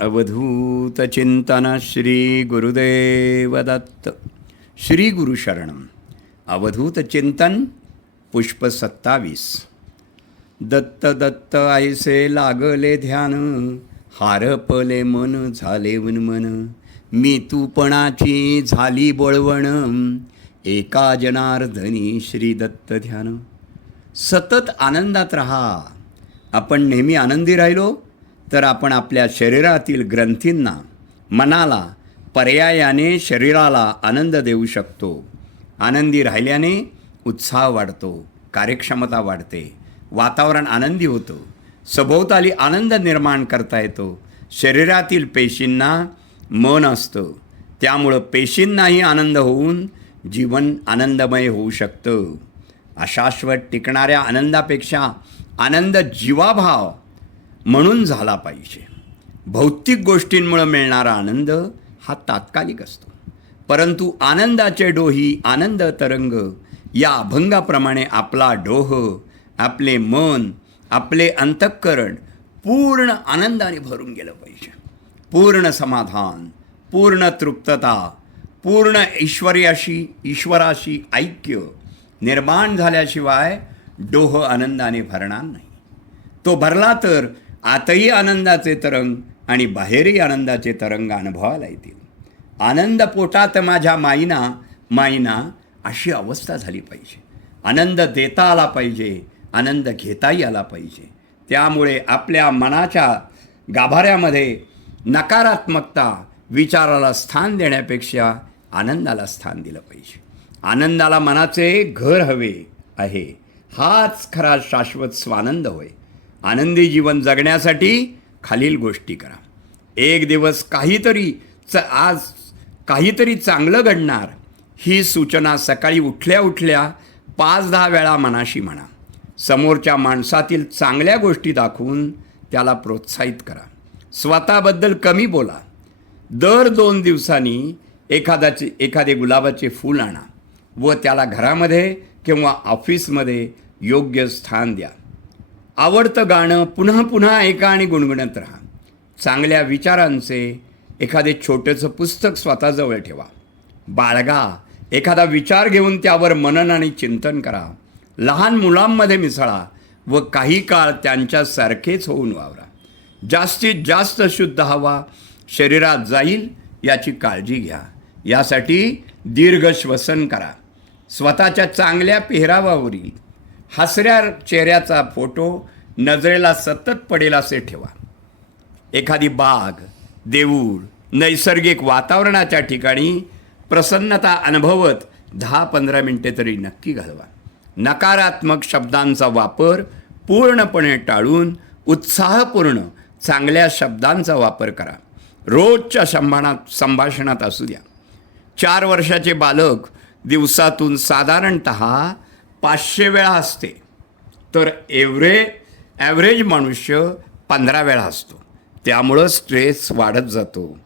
अवधूत चिंतन श्री गुरुदेव दत्त. श्री गुरु शरणम. अवधूत चिंतन पुष्प 27. दत्त दत्त ऐसे लागले ध्यान, हारपले मन झाले उन्मन. मी तूपणाची झाली बोळवण, एका जनार्दनी श्री दत्त ध्यान. सतत आनंदात राहा. आपण नेहमी आनंदी राहिलो तर आपण आपल्या शरीरातील ग्रंथींना, मनाला, पर्यायाने शरीराला आनंद देऊ शकतो. आनंदी राहिल्याने उत्साह वाढतो, कार्यक्षमता वाढते, वातावरण आनंदी होतं, सभोवताली आनंद निर्माण करता येतो. शरीरातील पेशींना मन असतं, त्यामुळं पेशींनाही आनंद होऊन जीवन आनंदमय होऊ शकतं. अशाश्वत टिकणाऱ्या आनंदापेक्षा आनंद जीवाभाव म्हणून झाला पाहिजे. भौतिक गोष्टींमुळे मिळणारा आनंद हा तात्कालिक असतो, परंतु आनंदाचे डोही आनंद तरंग या अभंगाप्रमाणे आपला डोह, आपले मन, आपले अंतःकरण पूर्ण आनंदाने भरून गेलं पाहिजे. पूर्ण समाधान, पूर्ण तृप्तता, पूर्ण ईश्वराशी ऐक्य निर्माण झाल्याशिवाय डोह आनंदाने भरणार नाही. तो भरला तर आतही आनंदाचे तरंग आणि बाहेरही आनंदाचे तरंग अनुभवायला येतील. आनंद पोटात माझ्या माईना माईना अशी अवस्था झाली पाहिजे. आनंद देता आला पाहिजे, आनंद घेताही आला पाहिजे. त्यामुळे आपल्या मनाच्या गाभाऱ्यामध्ये नकारात्मकता विचाराला स्थान देण्यापेक्षा आनंदाला स्थान दिलं पाहिजे. आनंदाला मनाचे घर हवे आहे. हाच खरा शाश्वत स्वानंद होय. आनंदी जीवन जगण्यासाठी खालील गोष्टी करा. एक दिवस आज काहीतरी चांगलं घडणार ही सूचना सकाळी उठल्या उठल्या 5-10 वेळा मनाशी म्हणा. समोरच्या माणसातील चांगल्या गोष्टी दाखवून त्याला प्रोत्साहित करा. स्वतःबद्दल कमी बोला. दर 2 दिवसांनी एखादे गुलाबाचे फूल आणा व त्याला घरामध्ये किंवा ऑफिसमध्ये योग्य स्थान द्या. आवडतं गाणं पुन्हा पुन्हा ऐका आणि गुणगुणत राहा. चांगल्या विचारांचे एखादे छोटंसं पुस्तक स्वतःजवळ ठेवा. बाळगा. एखादा विचार घेऊन त्यावर मनन आणि चिंतन करा. लहान मुलांमध्ये मिसळा व काही काळ त्यांच्यासारखेच होऊन वावरा. जास्तीत जास्त शुद्ध हवा शरीरात जाईल याची काळजी घ्या. यासाठी दीर्घ श्वसन करा. स्वतःच्या चांगल्या पेहरावावरील हसऱ्या चेहऱ्याचा फोटो नजरेला सतत पडेल असे ठेवा. एखादी बाग, देऊळ, नैसर्गिक वातावरणाच्या ठिकाणी प्रसन्नता अनुभवत 10-15 मिनिटे तरी नक्की घालवा. नकारात्मक शब्दांचा वापर पूर्णपणे टाळून उत्साहपूर्ण चांगल्या शब्दांचा वापर करा. रोजच्या संभाषणात असू द्या. 4 वर्षाचे बालक दिवसातून साधारणत 500 वेळा हसते, तर ॲव्हरेज मनुष्य 15 वेळा हसतो. त्यामुळं स्ट्रेस वाढत जातो,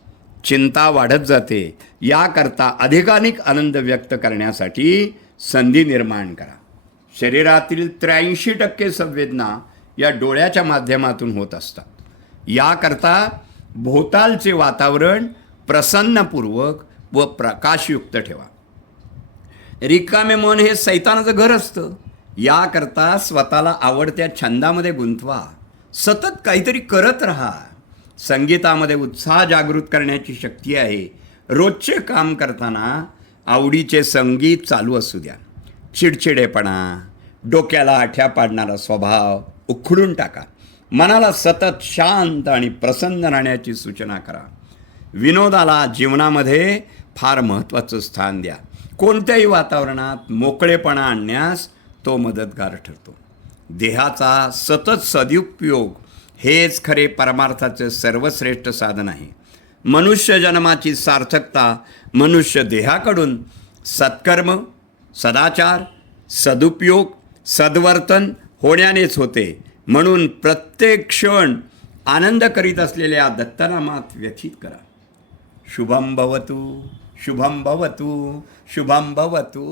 चिंता वाढत जाते. याकरता अधिकाधिक आनंद व्यक्त करण्यासाठी संधी निर्माण करा. शरीरातील 83% संवेदना या डोळ्याच्या माध्यमातून होत असतात. याकरता भोवतालचे वातावरण प्रसन्नपूर्वक व प्रकाशयुक्त ठेवा. रिकामे मन हे सैतानाचं घर असतं. याकरता स्वतःला आवडत्या छंदामध्ये गुंतवा. सतत काहीतरी करत राहा. संगीतामध्ये उत्साह जागृत करण्याची शक्ती आहे. रोजचे काम करताना आवडीचे संगीत चालू असू द्या. चिडचिडेपणा, डोक्याला आठ्या पाडणारा स्वभाव उखडून टाका. मनाला सतत शांत आणि प्रसन्न राहण्याची सूचना करा. विनोदाला जीवनामध्ये फार महत्त्वाचं स्थान द्या. कोणत्याही वातावरणात मोकळेपणा आणण्यास तो मदतगार ठरतो. देहाचा सतत सदुपयोग हेच खरे परमार्थाचे सर्वश्रेष्ठ साधन आहे. मनुष्य जन्माची सार्थकता मनुष्य देहाकडून सत्कर्म, सदाचार, सदुपयोग, सद्वर्तन होण्यानेच होते. म्हणून प्रत्येक क्षण आनंद करीत असलेल्या दत्तनामात व्यथित करा. शुभम भवतु, शुभम भवतु, शुभम भवतु.